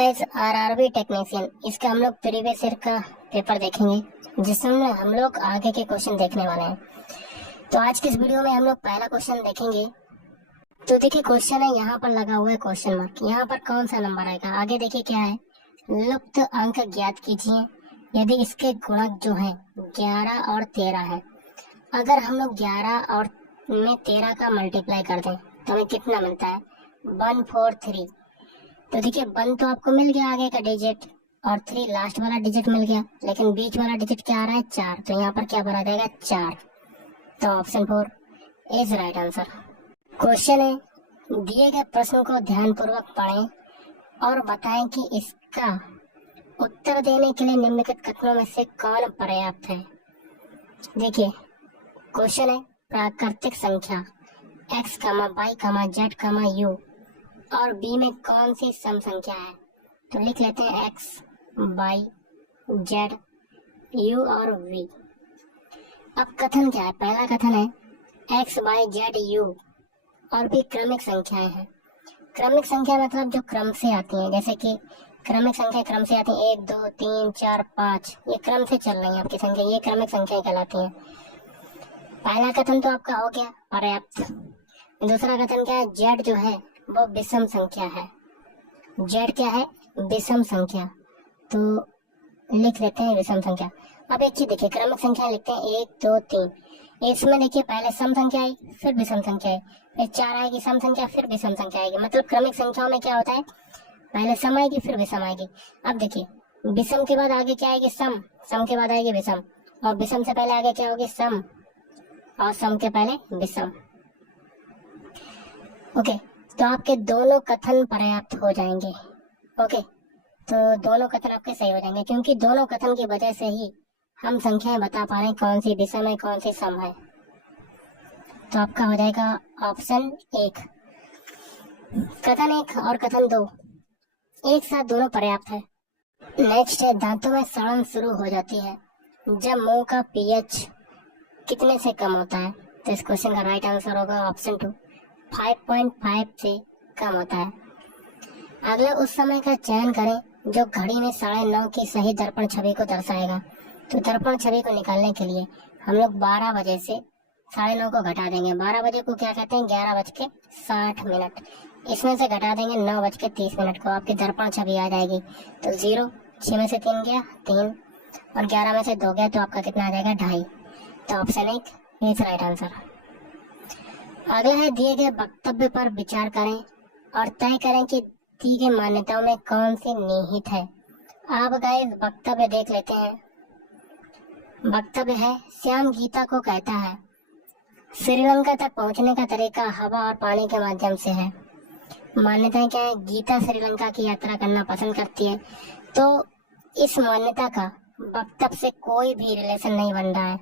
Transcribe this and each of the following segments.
Guys, RRB technician इसका हम लोग प्रीवियस ईयर का पेपर देखेंगे जिसमें हम लोग आगे के क्वेश्चन देखने वाले हैं। तो आज की इस वीडियो में हम लोग पहला क्वेश्चन देखेंगे। तो देखिए क्वेश्चन है, यहाँ पर लगा हुआ है क्वेश्चन मार्क। यहाँ पर कौन सा नंबर आएगा? आगे देखिए क्या है, लुप्त अंक ज्ञात कीजिए यदि इसके गुणक जो है 11 और 13 है। अगर हम लोग 11 और में 13 का मल्टीप्लाई कर दें तो हमें कितना मिलता है? 143। तो देखिए 1 तो आपको मिल गया आगे का डिजिट और 3 लास्ट वाला डिजिट मिल गया, लेकिन बीच वाला डिजिट क्या आ रहा है? 4। तो यहाँ पर क्या भरा जाएगा? 4। तो option 4 is right answer. Question है, दिए गए प्रश्न को ध्यानपूर्वक पढ़ें और बताएं कि इसका उत्तर देने के लिए निम्नलिखित कथनों में से कौन पर्याप्त है। देखिए क्वेश्चन है, प्राकृतिक संख्या x, y, z, u और b में कौन सी सम संख्या है? तो लिख लेते हैं x, y, z, u और v। अब कथन क्या है? पहला कथन है x, y, z, u और भी क्रमिक संख्याएं हैं। क्रमिक संख्या मतलब जो क्रम से आती है, जैसे कि क्रमिक संख्या क्रम से आती है 1, 2, 3, 4, 5, ये क्रम से चल रही है आपकी संख्या, ये क्रमिक संख्याएं कहलाती हैं। पहला कथन तो आपका हो गया पर्याप्त। दूसरा कथन क्या है? z जो है वो विषम संख्या है। z क्या है? विषम संख्या। तो लिख लेते हैं विषम संख्या। अब एक चीज देखिए, क्रमिक संख्या लिखते हैं 1, 2, 3। इसमें देखिए पहले सम संख्या आई, फिर विषम संख्या आई, फिर 4 आएगी सम संख्या, फिर विषम संख्या आएगी। मतलब क्रमिक संख्याओं में क्या होता है, पहले सम आएगी फिर विषम आएगी। अब देखिए विषम के बाद आगे क्या आएगी? सम, सम के बाद आएगी विषम, और विषम से पहले आगे क्या होगी? सम, और सम के पहले विषम। ओके, तो आपके दोनों कथन पर्याप्त हो जाएंगे। ओके, तो दोनों कथन आपके सही हो जाएंगे, क्योंकि दोनों कथन की वजह से ही हम संख्याएं बता पा रहे हैं कौन सी विषम है कौन सी सम है। तो आपका हो जाएगा ऑप्शन 1। कथन 1 और कथन 2 एक साथ दोनों पर्याप्त है। नेक्स्ट है, दांतों में सड़न शुरू हो जाती है जब मुंह का पीएच कितने से कम होता है? तो इस क्वेश्चन का राइट आंसर होगा ऑप्शन 2, 5.5 से कम होता है। अगला, उस समय का चयन करें जो घड़ी में 9:30 की सही दर्पण छवि को दर्शाएगा। तो दर्पण छवि को निकालने के लिए हम लोग 12 बजे से 9:30 को घटा देंगे। 12 बजे को क्या कहते हैं? 11:60। इसमें से घटा देंगे 9:30 को, आपकी दर्पण छवि आ जाएगी। तो 0, 6 में से 3 गया 3, और 11 में से 2 गया, तो आपका कितना आ जाएगा? 2.5। तो ऑप्शन 1 इज राइट आंसर। अगला है, दिए गए वक्तव्य पर विचार करें और तय करें कि दी गई मान्यताओं में कौन सी निहित है। आप गाइस वक्तव्य देख लेते हैं। वक्तव्य है, श्याम गीता को कहता है श्रीलंका तक पहुंचने का तरीका हवा और पानी के माध्यम से है। मान्यताएं क्या है? गीता श्रीलंका की यात्रा करना पसंद करती है। तो इस मान्यता का वक्तव्य से कोई भी रिलेशन नहीं बन रहा है।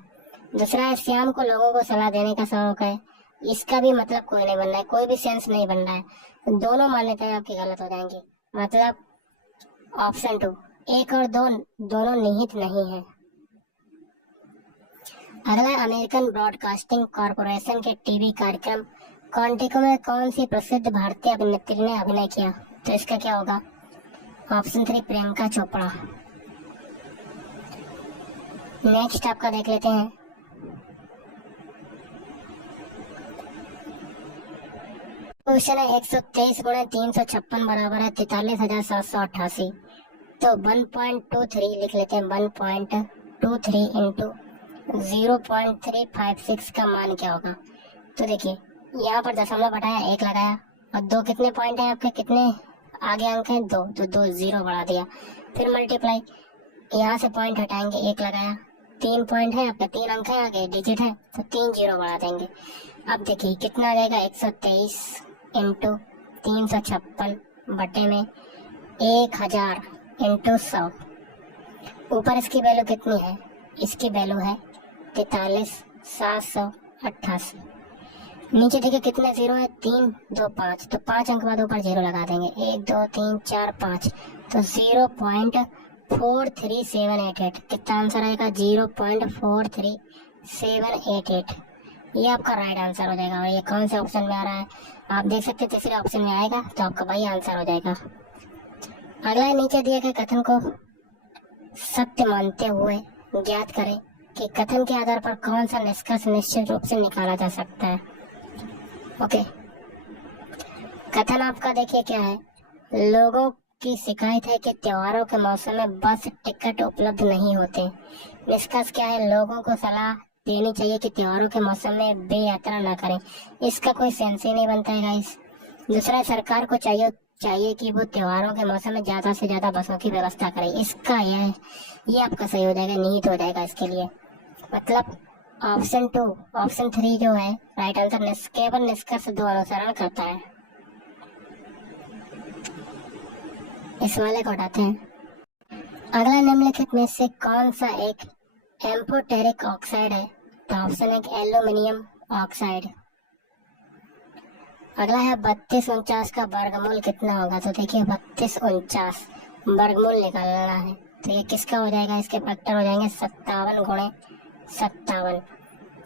दूसरा है, श्याम को लोगों को सलाह देने का शौक है। इसका भी मतलब कोई नहीं बन रहा है, कोई भी सेंस नहीं बन रहा है। दोनों मान्यताएं आपकी गलत हो जाएंगी। मतलब ऑप्शन 2, 1 और 2 दोनों निहित नहीं है। अगला, अमेरिकन ब्रॉडकास्टिंग कॉरपोरेशन के टीवी कार्यक्रम क्वांटिको में कौन सी प्रसिद्ध भारतीय अभिनेत्री ने अभिनय किया? तो इसका क्या होगा? ऑप्शन 3, प्रियंका चोपड़ा। नेक्स्ट आपका देख लेते हैं। क्वेश्चन है, 123 गुणे 356 बराबर है 43,788। तो 1.23 लिख लेते हैं। 1.23 इंटू 0.356 का मान क्या होगा? तो देखिए यहाँ पर दशमलव हटाया, 1 लगाया, और 2 कितने पॉइंट है आपके? कितने आगे अंक है? 2, तो 2 0 बढ़ा दिया, फिर मल्टीप्लाई, यहाँ से पॉइंट हटाएंगे, 1 लगाया, 3 पॉइंट है आपका, 3 अंक है आगे डिजिट है, तो 3 0 बढ़ा देंगे। अब देखिए कितना आ जाएगा? 123 इंटू 356 बटे में 1000 इंटू 100। ऊपर इसकी वैल्यू कितनी है? इसकी वैल्यू है 43,788। नीचे देखिए कितने 0 है? 3, 2, 5, तो 5 अंक बाद ऊपर 0 लगा देंगे। 1, 2, 3, 4, 5, तो 0.43788। कितना आंसर आएगा? 0.43788। ये आपका राइट आंसर हो जाएगा। और ये कौन से ऑप्शन में आ रहा है? आप देख सकते हैं तीसरे ऑप्शन में आएगा, तो आपका वही आंसर हो जाएगा। अगला है, नीचे दिए गए कथन को सत्य मानते हुए ज्ञात करें कि कथन के आधार पर कौन सा निष्कर्ष निश्चित रूप से निकाला जा सकता है। ओके, कथन आपका देखिए क्या है, लोगों की शिकायत है कि त्योहारों के मौसम में बस टिकट उपलब्ध नहीं होते। निष्कर्ष क्या है, लोगों को सलाह देनी चाहिए कि त्योहारों के मौसम में बेयात्रा ना करें। इसका कोई सेंस ही नहीं बनता है गाइस। दूसरा, सरकार को चाहिए कि वो त्योहारों के मौसम में ज्यादा से ज्यादा बसों की व्यवस्था करे। इसका ये आपका सही हो जाएगा, निहित हो जाएगा इसके लिए। मतलब ऑप्शन 3 जो है राइट आंसर केवल निष्कर्ष 2 अनुसरण करता है। इस वाले को हटाते हैं। अगला, निम्नलिखित में से कौन सा एक एम्फोटेरिक ऑक्साइड है? तो ऑप्शन है एल्यूमिनियम ऑक्साइड। अगला है 3249 का वर्गमूल कितना होगा? तो देखिए 3249 वर्गमूल निकालना है, तो ये किसका हो जाएगा? इसके फैक्टर हो जाएंगे 57 गुणे 57,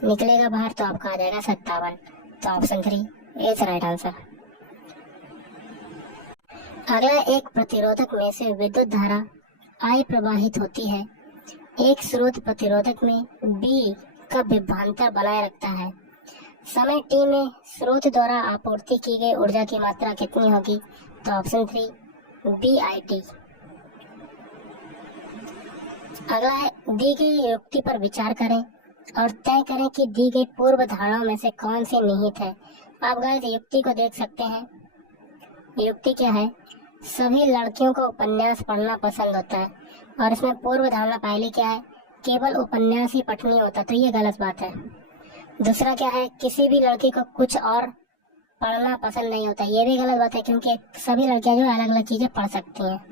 निकलेगा बाहर तो आपका आ जाएगा 57। तो ऑप्शन 3 इज राइट आंसर। अगला, एक प्रतिरोधक में से विद्युत धारा I प्रवाहित होती है। एक स्रोत प्रतिरोधक में B का विभवांतर बनाए रखता है। समय t में स्रोत द्वारा आपूर्ति की गई ऊर्जा की मात्रा कितनी होगी? तो ऑप्शन 3 BIT। अगला है, दी गई युक्ति पर विचार करें और तय करें कि दी गई पूर्व धारणाओं में से कौन सी निहित है। आप गाइस युक्ति को देख सकते हैं। युक्ति क्या है? सभी लड़कियों को उपन्यास पढ़ना पसंद होता है, और इसमें पूर्व धारणा पहली क्या है? केवल उपन्यास ही पठनीय होता, तो ये गलत बात है। दूसरा क्या है? किसी भी लड़की को कुछ और पढ़ना पसंद नहीं होता, ये भी गलत बात है, क्योंकि सभी लड़कियां जो अलग अलग चीजें पढ़ सकती हैं।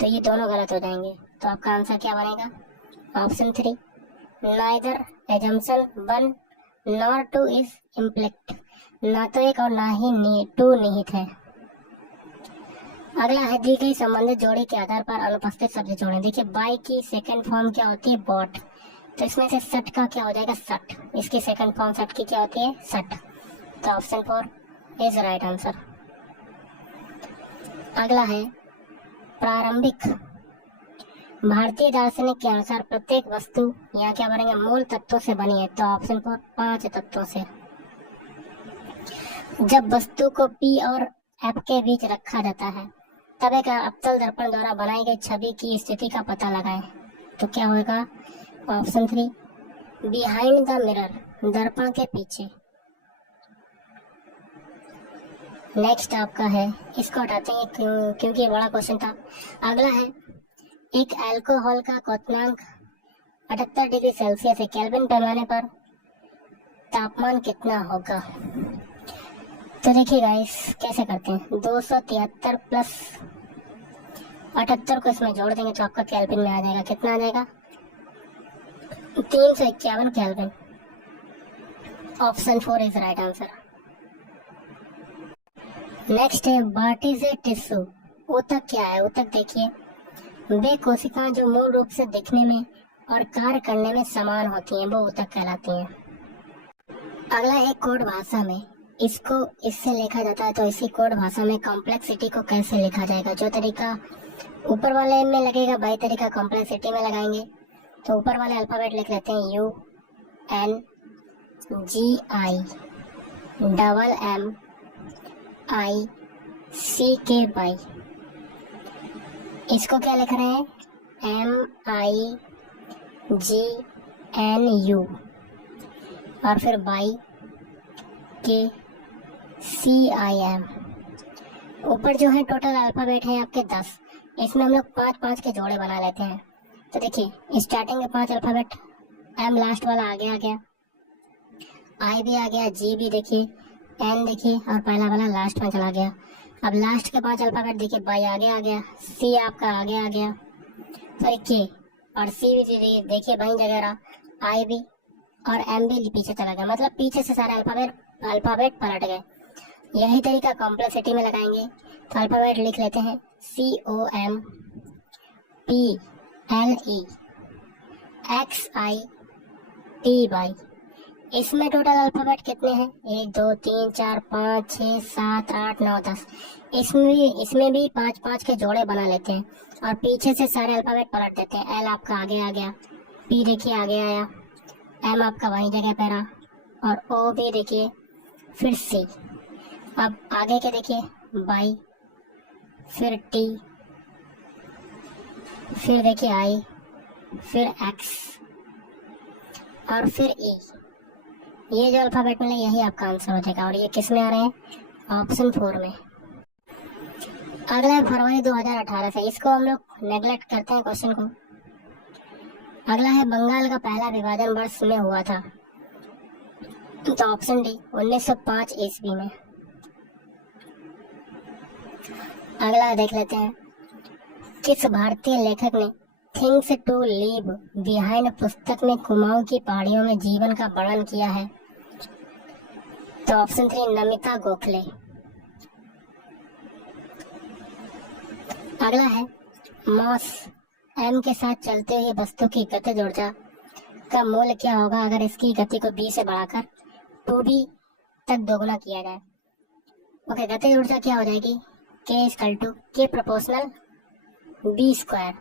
तो ये दोनों गलत हो जाएंगे। तो आपका आंसर क्या बनेगा? Option 3 neither assumption 1 nor 2 is implicit. ना तो एक और ना ही 2 निहित है। अगला है, दी गई संबंधित जोड़ी के आधार पर अनुपस्थित शब्द जोड़ें। देखिए बाई की सेकंड फॉर्म क्या होती है? बॉट। तो इसमें से सट का क्या हो जाएगा? सट। इसकी सेकंड फॉर्म सट की क्या होती है? सट। तो ऑप्शन 4 इज राइट आंसर। अगला है, प्रारंभिक भारतीय दार्शनिक के अनुसार प्रत्येक वस्तु यहाँ क्या बनेंगे? मूल तत्वों से बनी है। तो ऑप्शन 4 5 तत्वों से। जब वस्तु को P और F के बीच रखा जाता है तब एक अवतल दर्पण द्वारा बनाई गई छवि की स्थिति का पता लगाएं। तो क्या होगा? ऑप्शन 3 बिहाइंड द मिरर, दर्पण के पीछे। नेक्स्ट आपका है, इसको हटाते हैं क्योंकि ये बड़ा क्वेश्चन था। अगला है, एक अल्कोहल का क्वथनांक 78 डिग्री सेल्सियस है, केल्विन पैमाने पर तापमान कितना होगा? तो देखिए गाइस कैसे करते हैं, 273 प्लस 78 को इसमें जोड़ देंगे तो आपका केल्विन में आ जाएगा। कितना आ जाएगा? 351 kelvin. Option 4 is right answer. Next है, व्हाट इज ए टिश्यू? ऊतक क्या है? ऊतक देखिए वे कोशिकाएं जो मूल रूप से दिखने में और कार्य करने में समान होती हैं, वो ऊतक कहलाती हैं। अगला है, कोड भाषा में इसको इससे लिखा जाता है, तो इसी कोड भाषा में कॉम्प्लेक्सिटी को कैसे लिखा जाएगा? जो तरीका ऊपर वाले में लगेगा वही तरीका कॉम्प्लेक्सिटी में लगाएंगे। तो ऊपर वाले अल्फाबेट लिख लेते हैं UNGIMMICKY। इसको क्या लिख रहे हैं? MIGNU और फिर CIM। ऊपर जो है टोटल अल्फाबेट है आपके 10, इसमें हम लोग 5-5 के जोड़े बना लेते हैं। तो देखिए स्टार्टिंग में 5 अल्फाबेट, M लास्ट वाला आगे आ गया, I भी आ गया, G भी देखिए, N देखिए और पहला वाला लास्ट में चला गया। अब लास्ट के 5 अल्फाबेट देखिए, Y आगे आ गया, C आपका आगे आ गया, फिर K और C भी देखिए वही जगह रहा, I भी और M भी पीछे चला गया। मतलब पीछे से सारे अल्फाबेट पलट गए। यही तरीका कॉम्प्लेक्सिटी में लगाएंगे। तो अल्फाबेट लिख लेते हैं COMPLEXITY इसमें टोटल अल्फाबेट कितने हैं? 1 2 3 4 5 6 7 8 9 10। इसमें भी 5 5 के जोड़े बना लेते हैं और पीछे से सारे अल्फाबेट पलट देते हैं। एल आपका आगे आ गया, पी देखिए आगे आया, एम आपका वहीं जगह पे रहा और ओ भी देखिए, फिर सी। अब आगे के देखिए, बाई, फिर टी, फिर देखिए आई, फिर एक्स और फिर ई। ये जो अल्फाबेट मिला यही आपका आंसर हो जाएगा। और ये किस में आ रहे हैं? ऑप्शन 4 में। अगला है फरवरी 2018 से, इसको हम लोग नेग्लेक्ट करते हैं क्वेश्चन को। अगला है बंगाल का पहला विभाजन वर्ष में हुआ था, तो ऑप्शन डी 1905 ईस्वी में। अगला देख लेते हैं, किस भारतीय लेखक ने थिंग्स टू लीव बिहाइंड पुस्तक में कुमाऊं की पहाड़ियों में जीवन का वर्णन किया है? तो ऑप्शन 3 नमिता गोखले। अगला है मॉस एम के साथ चलते हुए वस्तु की गतिज ऊर्जा का मूल्य क्या होगा अगर इसकी गति को b से बढ़ाकर 2b तक दोगुना किया जाए? ओके, गतिज ऊर्जा क्या हो जाएगी? k equal to k proportional b square.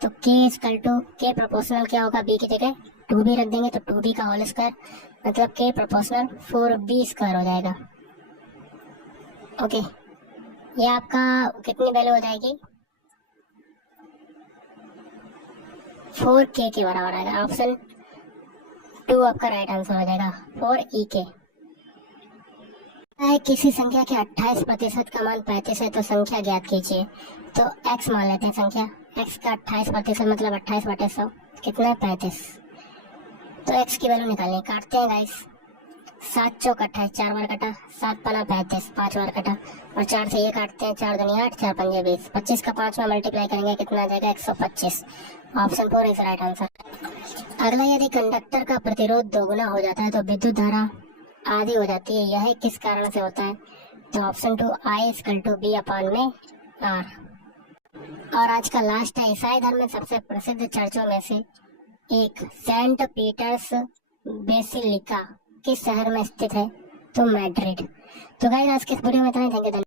तो k equal to k proportional क्या होगा? b की जगह 2b रख देंगे तो 2b का होल स्क्वायर, मतलब k प्रोपोर्शनल 4b स्क्वायर हो जाएगा। ओके, ये आपका कितनी वैल्यू हो जाएगी? 4k के बराबर आएगा। ऑप्शन 2 आपका राइट आंसर हो जाएगा, 4ek। किसी संख्या के 28% का मान 35 है तो संख्या ज्ञात कीजिए। तो x मान लेते हैं संख्या, x का 28% मतलब 28/100 कितना है? 35। तो x की वैल्यू निकालनी है, काटते हैं गाइस। 7 चौक 28, 4 बार कटा, 7 पना 35, 5 बार कटा और 4 से ये काटते हैं, 4 दूनी 8, 4 पंजे 20, 25 का 5 में मल्टीप्लाई करेंगे कितना आ जाएगा? 125। Option 4 is right answer. अगला, यदि कंडक्टर का प्रतिरोध दोगुना हो जाता है तो विद्युत धारा आधी हो जाती है, यह किस कारण से होता है? तो option 2 I equal to B upon में R। और आज का लास्ट है, ईसाई धर्म में सबसे प्रसिद्ध चर्चों में से एक सेंट पीटर्स बेसिलिका किस शहर में स्थित है? तो मैड्रिड। तो गाइस आज के इस वीडियो में इतना ही। Thank you.